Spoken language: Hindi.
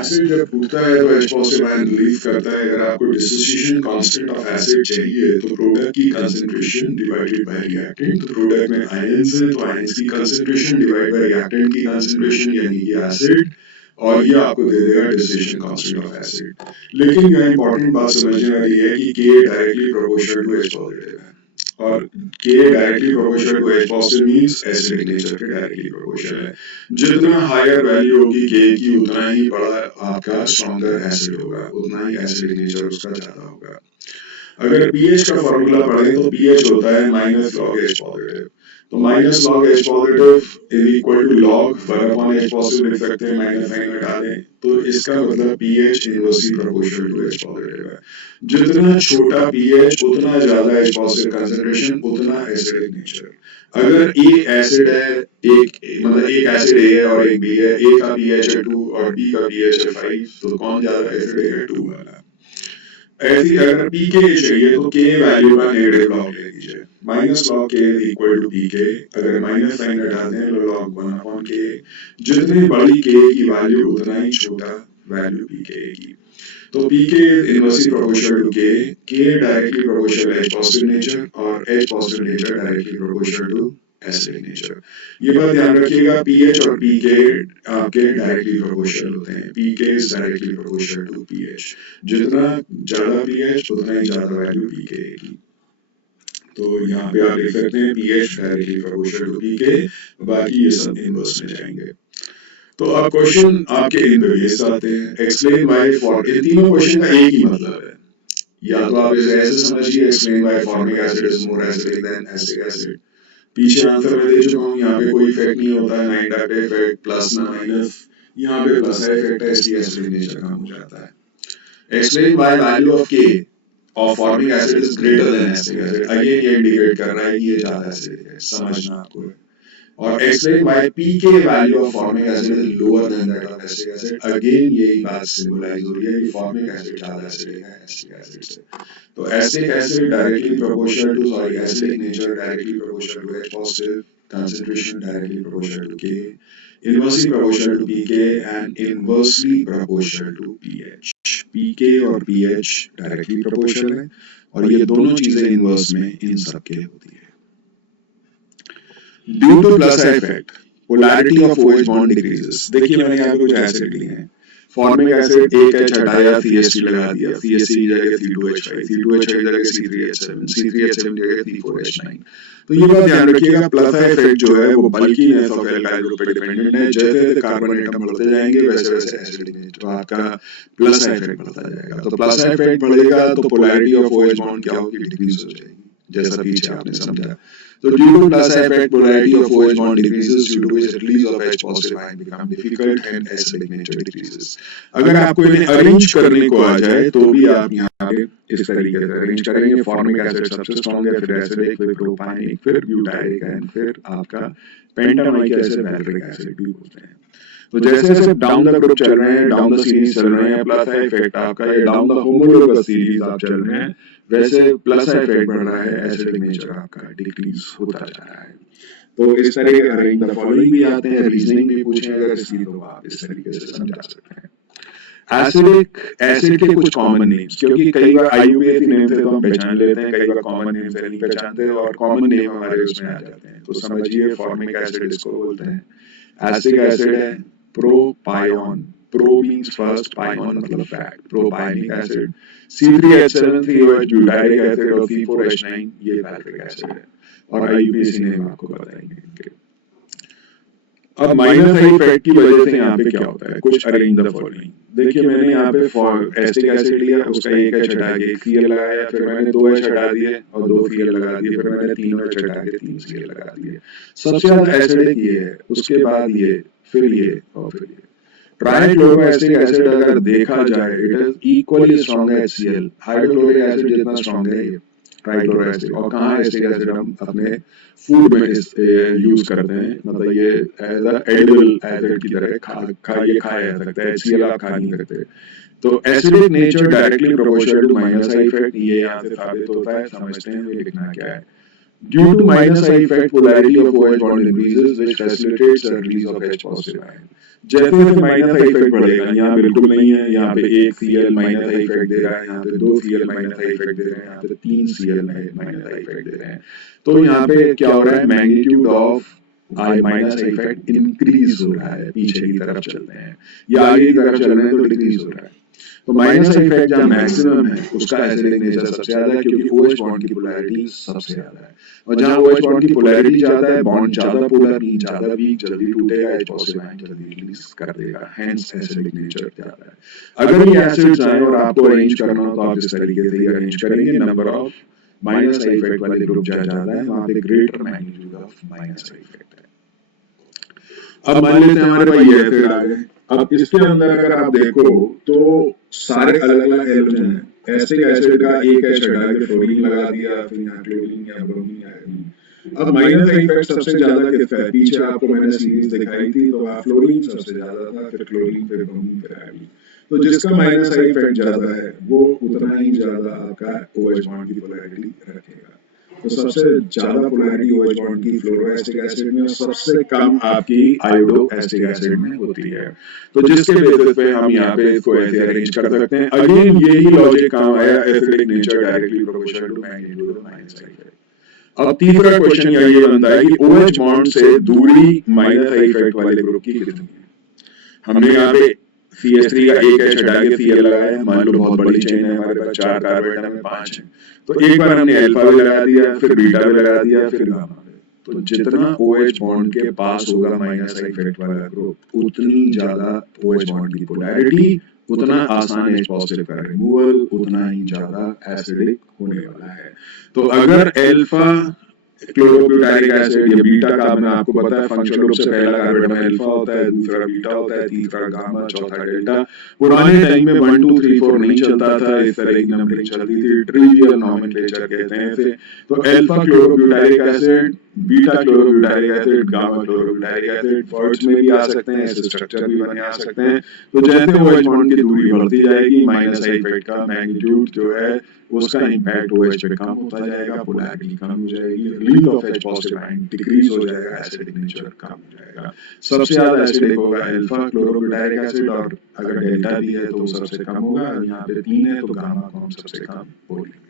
एसिड जब टूटता है तो H पॉजिटिव आयन रिलीव करता है। अगर आपको डिसोसिएशन कांस्टेंट ऑफ एसिड चाहिए तो प्रोडक्ट की कंसंट्रेशन डिवाइडेड बाय रिएक्टेंट। तो प्रोडक्ट में आयंस है तो आयंस की कंसंट्रेशन डिवाइड बाय रिएक्टेंट की कंसंट्रेशन यानी कि एसिड, और ये आपको दे देगा डिसोसिएशन कांस्टेंट ऑफ एसिड। लेकिन यहाँ इंपॉर्टेंट बात समझने वाली है कि K directly proportional to H positive है, और K directly proportional to H positive means acidic nature के डायरेक्टली प्रोपोर्शनल है। जितना हायर वैल्यू होगी K की उतना ही बड़ा आपका स्ट्रॉन्गर एसिड होगा, उतना ही एसिडिक नेचर उसका ज्यादा होगा। अगर pH का फॉर्मूला पढ़ें तो pH होता है माइनस लॉग H पॉजिटिव। तो minus log H positive is equal to log 1 upon H positive लिख सकते हैं, मैग्नीफाइंग में डालें तो इसका मतलब pH inversely proportional to H positive है। जितना छोटा pH उतना ज्यादा H पॉजिटिव कंसंट्रेशन, उतना एसिडिक नेचर। अगर एक एसिड है, एक एसिड A है और एक B है, A का pH है 2 और B का pH है 5, तो कौन ज्यादा एसिडिक है? 2 वाला। ऐसी अगर pK चाहिए तो K वैल्यू का नेगेटिव लॉग ले लीजिए, minus log K equal to pK। अगर माइनस साइन हटा दें तो लॉग 1 अपॉन K। जितनी बड़ी K की वैल्यू उतना ही छोटा वैल्यू pK की। तो pK inversely proportional to K, K directly proportional H positive nature और H positive nature directly proportional to acidic nature. ये बात ध्यान रखिएगा, pH और pK आपके डायरेक्टली प्रोपोर्शनल होते हैं। pK is directly proportional to pH। जितना ज्यादा pH उतना ही ज्यादा वैल्यू pK की। तो यहाँ पे आप देख सकते हैं pH directly proportional to pK, बाकी ये सब इनवर्स में जाएंगे। तो अब क्वेश्चन आपके इन वेरिएस आते हैं। एक्सप्लेन व्हाई फॉर, इन तीनों क्वेश्चन का एक ही मतलब है, या तो आप इसे ऐसे समझिए explain why formic acid is more acidic then acetic acid. पीछे आंसर में दे चुका हूँ, यहाँ पे कोई इफेक्ट नहीं होता है, ना इंडक्टिव इफेक्ट प्लस ना माइनस, यहाँ पे प्लस का इफेक्ट है, इसलिए एसिडिक नेचर कम हो जाता है। Explain why value of K of formic acid is greater than acetic acid, again ये इंडिकेट कर रहा है कि ये ज्यादा एसिडिक है, समझना आपको है। और explain why pK value of formic acid is lower than that of acetic acid, again यही बात सिंबलाइज हो रही है कि फॉर्मिक एसिड ज्यादा एसिडिक है एसिटिक एसिड से। तो acetic acid directly proportional to acidic nature directly proportional to H positive, concentration directly proportional to K, inversely proportional to pK and inversely proportional to pH। pK और pH डायरेक्टली प्रोपोर्शनल है और ये दोनों चीजें इनवर्स में इन सबके होती है। Due two plus effect polarity of OH bond decreases. देखिए मैंने यहाँ पे कुछ एसिड लिए हैं, फॉर्मिक एसिड एक H हटाया, CH3 लगा दिया, CH3 की जगह C2H5, C2H5 की जगह C3H7, C3H7 की जगह C4H9। तो ये बात ध्यान रखिएगा, प्लस इफेक्ट जो है वो बल्कीनेस ऑफ एल्काइल ग्रुप पे डिपेंडेंट है। जैसे कार्बन एटम बढ़ते जाएंगे वैसे वैसे एसिडिक नेचर आपका प्लस इफेक्ट बढ़ता जाएगा। तो प्लस इफेक्ट बढ़ेगा तो पोलैरिटी ऑफ OH बॉन्ड क्या होगी? डिक्रीज हो जाएगी, जैसा पीछे आपने समझा। So due to plus effect, polarity of OH bond decreases, due to which release of H positive ion become difficult and acidic nature decreases। अगर आपको इन्हें अरेंज करने को आ जाए तो भी आप यहाँ पे इस तरीके से अरेंज करेंगे। फॉर्मिक एसिड सबसे स्ट्रॉन्ग है, फिर एसिडिक, फिर प्रोपाइनिक, फिर ब्यूटाइरिक एंड फिर आपका पेंटामाइक एसिड, वैल्प्रिक एसिड भी होते हैं। तो जैसे जैसे डाउन द ग्रुप चल रहे हैं, डाउन द सीरीज चल रहे हैं, प्लस इफेक्ट आपका ये डाउन द होमोलोगस सीरीज आप चल रहे हैं, वैसे प्लस इफेक्ट बढ़ रहा है, एसिडिक नेचर आपका डिक्रीज होता जा रहा है। तो इस तरह के अरेंज द फॉलोइंग भी आते हैं, रीजनिंग भी पूछे अगर इसकी तो आप इस तरीके से समझा सकते हैं। एसिडिक एसिड के कुछ कॉमन नेम्स, क्योंकि कई बार IUPAC नेम से तो हम पहचान लेते हैं, कई बार कॉमन नेम से नहीं पहचानते और कॉमन नेम हमारे उसमें आ जाते हैं। तो समझिए फॉर्मिक एसिड इसको बोलते हैं, एसिडिक एसिड है propion, pro means first, pion मतलब fat, propionic acid. C3H7COH butyric acid और C4H9 ये वैल्प्रिक एसिड है और IUPAC नेम आपको बताएंगे इनके। अब माइनस आई इफेक्ट की वजह से यहाँ पे क्या होता है, कुछ अरेंज द फॉलोइंग। देखिए मैंने यहाँ पे एसिटिक एसिड लिया, उसका एक H हटा के एक Cl लगाया, फिर मैंने 2 H हटा दिए और 2 Cl लगा दिए, फिर मैंने 3 H हटा के 3 Cl लगा दिए। सबसे ज्यादा एसिडिक ये है, उसके बाद ये, फिर ये और फिर ये। ट्राइक्लोरोएसिटिक एसिड अगर देखा जाए इट इज इक्वली स्ट्रॉन्ग है HCl, हाइड्रोक्लोरिक एसिड जितना स्ट्रॉन्ग है ये ट्राइक्लोरोएसिटिक। और कहाँ एसिटिक एसिड हम अपने फूड में यूज करते हैं, मतलब ये एज अ एडिबल एसिड की तरह खाया जा सकता है, HCl आप खा नहीं सकते। तो acidic nature directly proportional to minus I effect, ये यहाँ से साबित होता है, समझते हैं ये लिखना क्या है। Due to minus I effect, polarity of OH bond increases, which facilitates the release of H positive ion. जैसे जैसे माइनस आई इफेक्ट बढ़ेगा, यहाँ बिल्कुल नहीं है, यहाँ पे एक Cl माइनस आई इफेक्ट दे रहा है, यहाँ पे दो Cl माइनस आई इफेक्ट दे रहे हैं, यहाँ पे तीन Cl माइनस आई इफेक्ट दे रहे हैं, तो यहाँ पे क्या हो रहा है, magnitude of I minus I effect increase हो रहा है, पीछे की तरफ चलते हैं या आगे की तरफ चल रहे हैं तो डिक्रीज हो रहा है। तो माइनस इफेक्ट जहाँ मैक्सिमम है उसका एसिडिक नेचर सबसे ज्यादा है, क्योंकि OH बॉन्ड की पोलैरिटी सबसे ज्यादा है, और जहाँ OH बॉन्ड की पोलैरिटी ज्यादा है, बॉन्ड ज्यादा पोलर नहीं, ज्यादा वीक, जल्दी टूटेगा, H पॉजिटिव आयन जल्दी रिलीज कर देगा, हेंस एसिडिक नेचर ज्यादा है। अगर ये एसिड्स आए और आपको अरेंज करना हो तो आप इस तरीके से ही अरेंज करेंगे, नंबर ऑफ माइनस इफेक्ट वाले ग्रुप ज्यादा है, वहां पे greater magnitude of minus effect है। अब मान लेते हैं हमारे पास ये एसिड आ गए, अब इसके अंदर अगर आप देखो तो सारे अलग अलग हेलोजन है, एसिटिक एसिड का एक H हटा के फ्लोरीन लगा दिया, फिर यहाँ क्लोरीन या ब्रोमीन आया। अब माइनस इफेक्ट सबसे ज्यादा किसका है, पीछे आपको मैंने सीरीज दिखाई थी, तो फ्लोरीन सबसे ज्यादा था, फिर क्लोरीन, फिर ब्रोमीन, फिर आयोडीन। तो जिसका माइनस इफेक्ट ज्यादा है वो उतना ही ज्यादा आपका OH बॉन्ड की पोलैरिटी रखेगा। तो सबसे ज्यादा पोलैरिटी OH बॉन्ड की फ्लोरोएस्टिक एसिड में और सबसे कम आपकी आयोडोएस्टिक एसिड में होती है। तो जिसके बेसिस पे हम यहाँ पे इसको ऐसे अरेंज कर सकते हैं। अगेन यही लॉजिक काम आया, acidic nature directly proportional to magnitude of minus effect. अब तीसरा क्वेश्चन ये बनता है कि OH बॉन्ड से दूरी माइनस इफेक्ट वाले ग्रुप की कितनी है। हमने यहाँ पे CH3 का एक H हटा के Cl लगाया, मान लो बहुत बड़ी चेन है हमारे पास, 4 कार्बन एटम में 5 है, तो एक बार हमने अल्फा भी लगा दिया, फिर बीटा भी लगा दिया, फिर गामा भी। तो जितना OH बॉन्ड के पास होगा माइनस इफेक्ट वाला ग्रुप, उतनी ज्यादा OH बॉन्ड की पोलैरिटी, उतना आसान H पॉजिटिव का रिमूवल, उतना ही ज्यादा एसिडिक होने वाला है। तो अगर अल्फा क्लोरोब्यूटारिक एसिड या बीटा कार्बन, आपको पता है फंक्शनल ग्रुप से पहला कार्बन अल्फा होता है, दूसरा बीटा होता है, तीसरा गामा, चौथा डेल्टा। पुराने टाइम में 1 2 3 4 नहीं चलता था, इस तरह की नंबरिंग चलती थी, ट्रिवियल नॉमेनक्लेचर कहते हैं इसे। तो alpha chlorobutyric acid, beta chlorobutyric acid, gamma chlorobutyric acid, words में भी आ सकते हैं, ऐसे स्ट्रक्चर भी बने आ सकते हैं। तो जैसे OH बॉन्ड की दूरी बढ़ती जाएगी, माइनस इफेक्ट का मैग्नीट्यूड जो है उसका इम्पैक्ट OH पे कम होता जाएगा, पोलैरिटी कम हो जाएगी, release of H positive ion decrease हो जाएगा, एसिडिक नेचर कम हो जाएगा। सबसे ज्यादा एसिडिक होगा अल्फा क्लोरोब्यूटारिक एसिड, और अगर डेल्टा भी है तो सबसे कम होगा, यहाँ पे 3 है तो गामा को हम सबसे कम बोलेंगे।